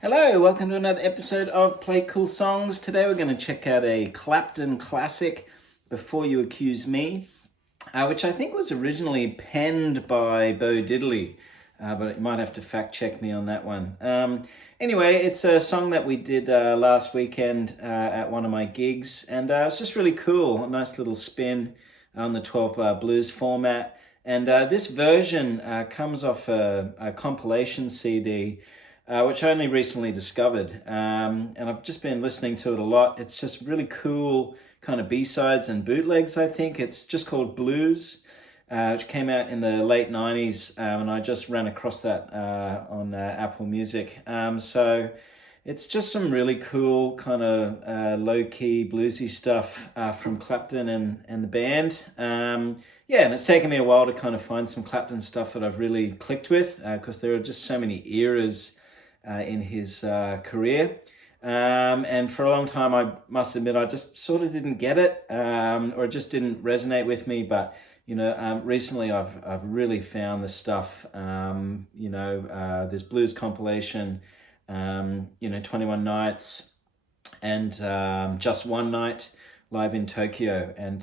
Hello, welcome to another episode of Play Cool Songs. Today we're going to check out a Clapton classic, Before You Accuse Me, which I think was originally penned by Bo Diddley, but you might have to fact check me on that one. Anyway, it's a song that we did last weekend at one of my gigs, and it's just really cool, a nice little spin on the 12-bar blues format. And this version comes off a compilation CD, which I only recently discovered, and I've just been listening to it a lot. It's just really cool kind of B-sides and bootlegs, I think. It's just called Blues, which came out in the late 90s, and I just ran across that on Apple Music. So it's just some really cool kind of low-key bluesy stuff from Clapton and the band. Yeah, and it's taken me a while to kind of find some Clapton stuff that I've really clicked with, because there are just so many eras in his career, and for a long time I must admit I just sort of didn't get it, or it just didn't resonate with me. But recently I've really found this stuff. This blues compilation, 21 Nights and Just One Night live in Tokyo, and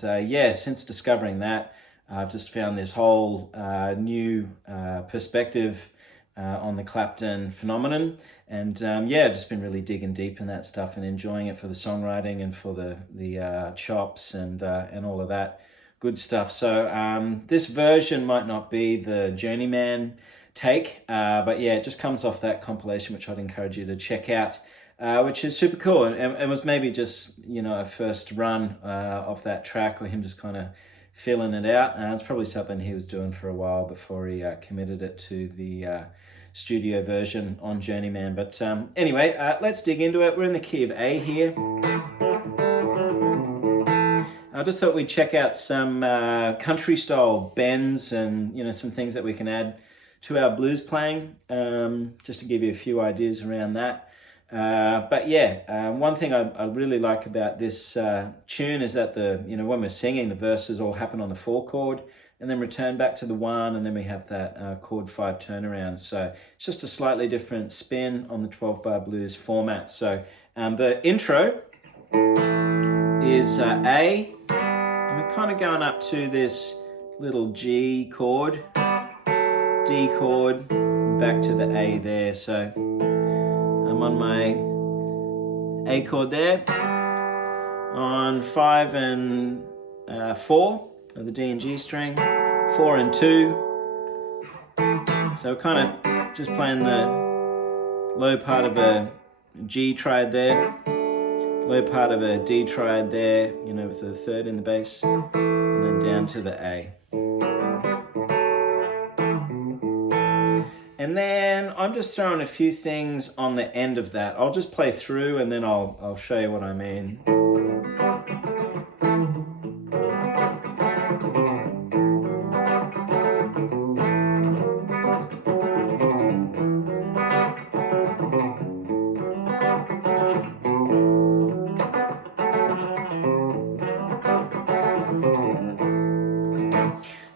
since discovering that, I've just found this whole new perspective on the Clapton phenomenon, and I've just been really digging deep in that stuff and enjoying it for the songwriting and for the chops and all of that good stuff. So this version might not be the Journeyman take, but yeah, it just comes off that compilation, which I'd encourage you to check out, which is super cool, and it was maybe just a first run of that track, or him just kind of feeling it out. It's probably something he was doing for a while before he committed it to the studio version on Journeyman. But anyway, let's dig into it. We're in the key of A here. I just thought we'd check out some country style bends and some things that we can add to our blues playing, just to give you a few ideas around that. One thing I really like about this tune is that when we're singing, the verses all happen on the 4 chord and then return back to the 1, and then we have that chord 5 turnaround. So it's just a slightly different spin on the 12-bar blues format. So the intro is A, and we're kind of going up to this little G chord, D chord, and back to the A there. So I'm on my A chord there, on 5 and 4 of the D and G string, 4 and 2. So kind of just playing the low part of a G triad there, low part of a D triad there, with the 3rd in the bass, and then down to the A. And then I'm just throwing a few things on the end of that. I'll just play through and then I'll show you what I mean.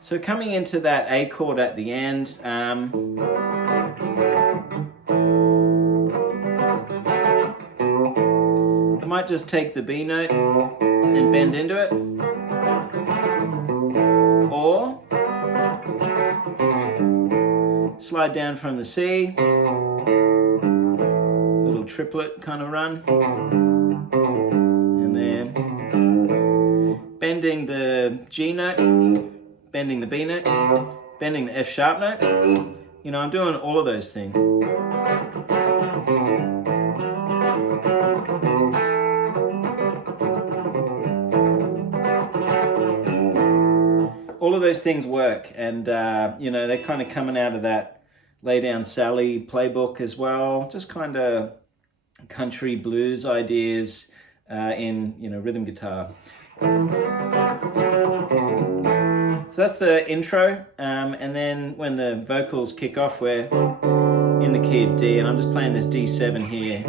So coming into that A chord at the end, I might just take the B note and bend into it, or slide down from the C, little triplet kind of run, and then bending the G note bending the B note, bending the F sharp note. You know, I'm doing all of those things. All of those things work, and you know, they're kind of coming out of that Lay Down Sally playbook as well. Just kind of country blues ideas in, you know, rhythm guitar. So that's the intro, and then when the vocals kick off, we're in the key of D, and I'm just playing this D7 here.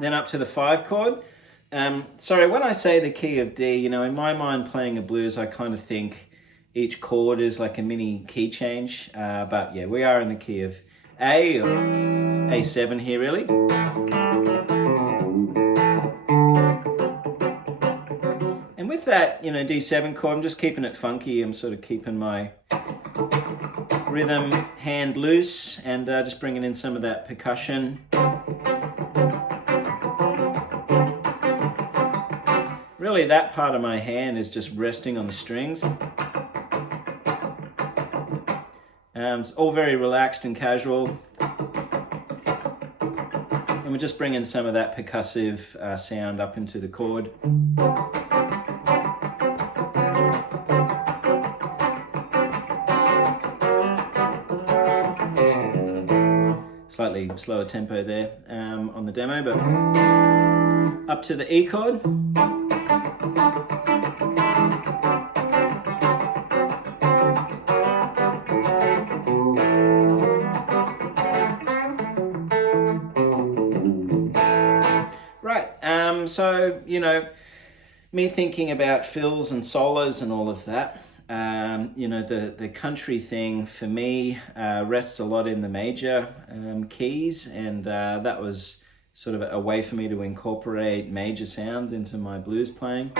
Then up to the 5 chord. Sorry, when I say the key of D, you know, in my mind playing a blues, I kind of think each chord is like a mini key change. But yeah, we are in the key of A, or A7 here really. And with that, you know, D7 chord, I'm just keeping it funky. I'm sort of keeping my rhythm hand loose and just bringing in some of that percussion. Really, that part of my hand is just resting on the strings. It's all very relaxed and casual. And we're just bringing some of that percussive sound up into the chord. Slightly slower tempo there on the demo, but up to the E chord. Right, so, you know, me thinking about fills and solos and all of that, you know, the country thing for me rests a lot in the major keys, and that was sort of a way for me to incorporate major sounds into my blues playing.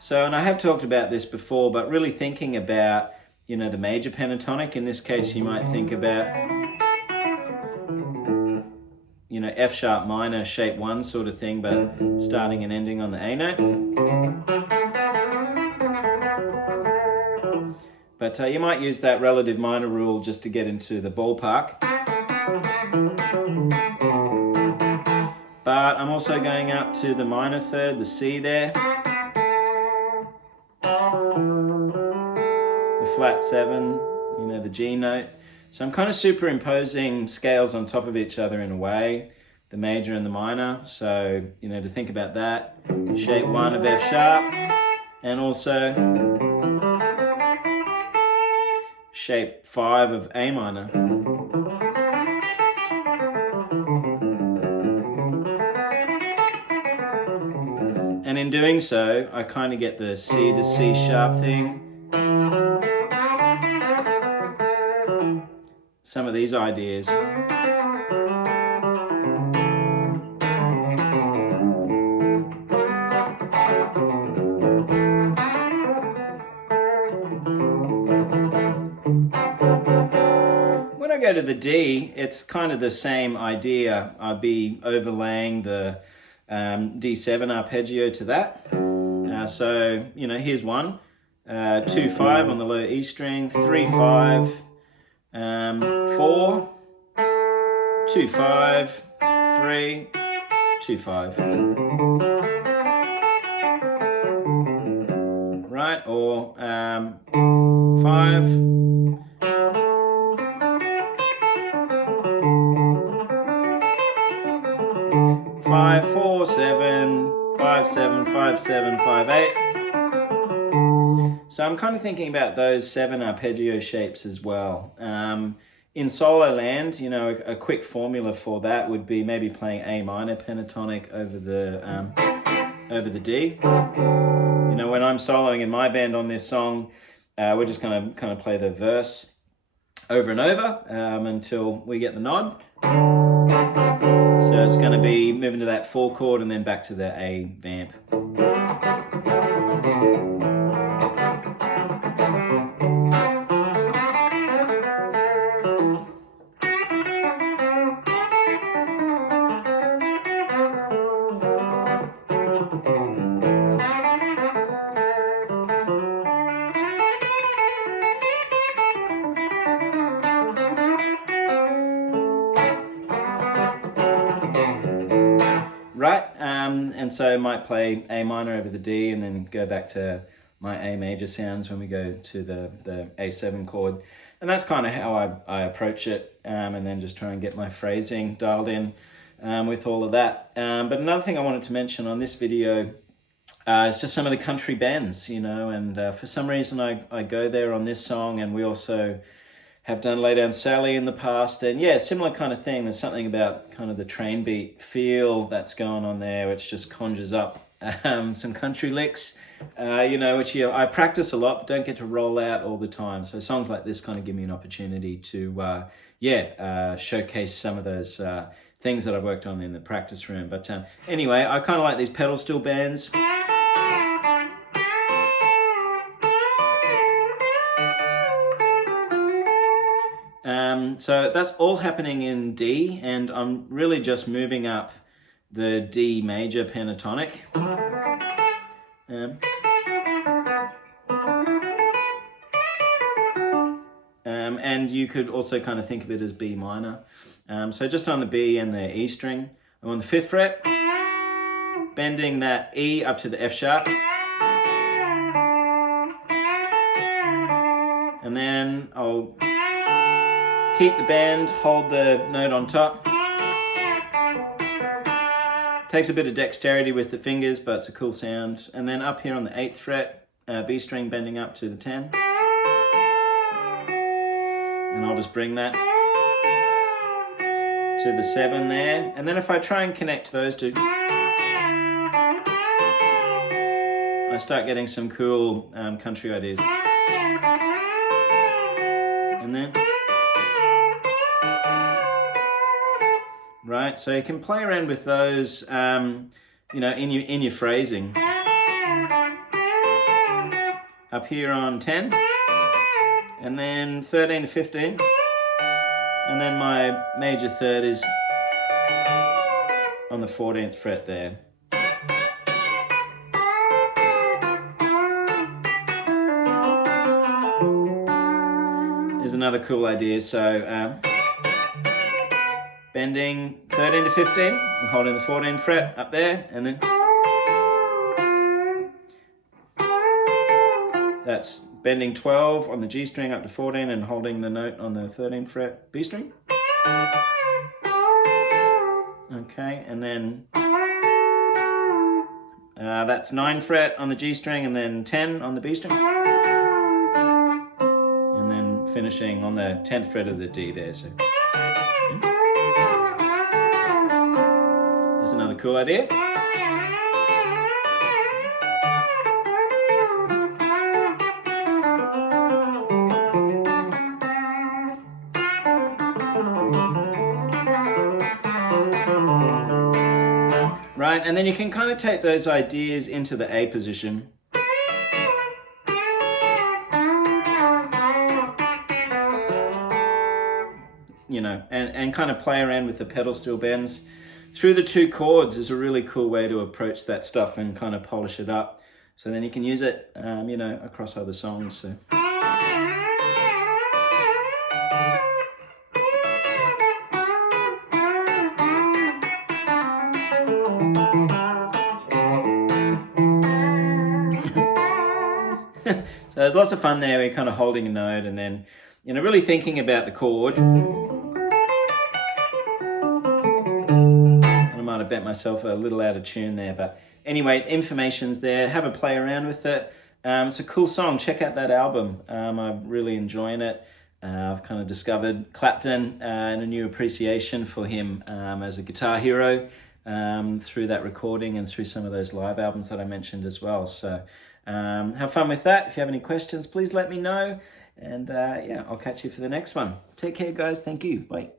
So, and I have talked about this before, but really thinking about, you know, the major pentatonic. In this case, you might think about, you know, F sharp minor, shape 1 sort of thing, but starting and ending on the A note. But you might use that relative minor rule just to get into the ballpark. But I'm also going up to the minor third, the C there. The flat 7, you know, the G note. So I'm kind of superimposing scales on top of each other in a way, the major and the minor. So, you know, to think about that, shape 1 of F sharp, and also shape 5 of A minor. And in doing so, I kind of get the C to C sharp thing. Some of these ideas. When I go to the D, it's kind of the same idea. I'll be overlaying the D7 arpeggio to that. So, you know, here's one. 2-5 on the low E string, 3-5, 4, 2-5, 3, 2-5. Right, or 5, 5, 4, 7, 5, 7, 5, 7, 5, 8. So I'm kind of thinking about those 7 arpeggio shapes as well. In solo land, you know, a quick formula for that would be maybe playing A minor pentatonic over the D. You know, when I'm soloing in my band on this song, we're just going to kind of play the verse over and over until we get the nod. So moving to that 4 chord and then back to the A vamp. Right, and so I might play A minor over the D and then go back to my A major sounds when we go to the A7 chord. And that's kind of how I approach it, and then just try and get my phrasing dialed in with all of that. But another thing I wanted to mention on this video is just some of the country bends, you know, and for some reason I go there on this song, and we also have done Lay Down Sally in the past, and yeah, similar kind of thing. There's something about kind of the train beat feel that's going on there, which just conjures up some country licks, you know, which I practice a lot, but don't get to roll out all the time. So songs like this kind of give me an opportunity to, showcase some of those things that I've worked on in the practice room. But anyway, I kind of like these pedal steel bends. So that's all happening in D, and I'm really just moving up the D major pentatonic. And you could also kind of think of it as B minor. So just on the B and the E string, I'm on the 5th fret, bending that E up to the F sharp. And then I'll keep the bend, hold the note on top. Takes a bit of dexterity with the fingers, but it's a cool sound. And then up here on the 8th fret, B string bending up to the 10. And I'll just bring that to the 7 there. And then if I try and connect those two, I start getting some cool country ideas. And then, right, so you can play around with those, you know, in your phrasing. Up here on 10, and then 13 to 15, and then my major third is on the 14th fret there. Here's another cool idea. So bending 13 to 15 and holding the 14th fret up there, and then that's bending 12 on the G string up to 14 and holding the note on the 13th fret B string. Okay, and then that's 9th fret on the G string and then 10 on the B string. And then finishing on the 10th fret of the D there. So there's another cool idea. Right, and then you can kind of take those ideas into the A position. You know, and kind of play around with the pedal steel bends. Through the 2 chords is a really cool way to approach that stuff and kind of polish it up. So then you can use it, you know, across other songs. So. So there's lots of fun there. We're kind of holding a note and then, you know, really thinking about the chord. And I might have bent myself a little out of tune there, but anyway, information's there. Have a play around with it. It's a cool song. Check out that album. I'm really enjoying it. I've kind of discovered Clapton and a new appreciation for him as a guitar hero through that recording and through some of those live albums that I mentioned as well. So have fun with that. If you have any questions, please let me know. And yeah, I'll catch you for the next one. Take care, guys. Thank you. Bye.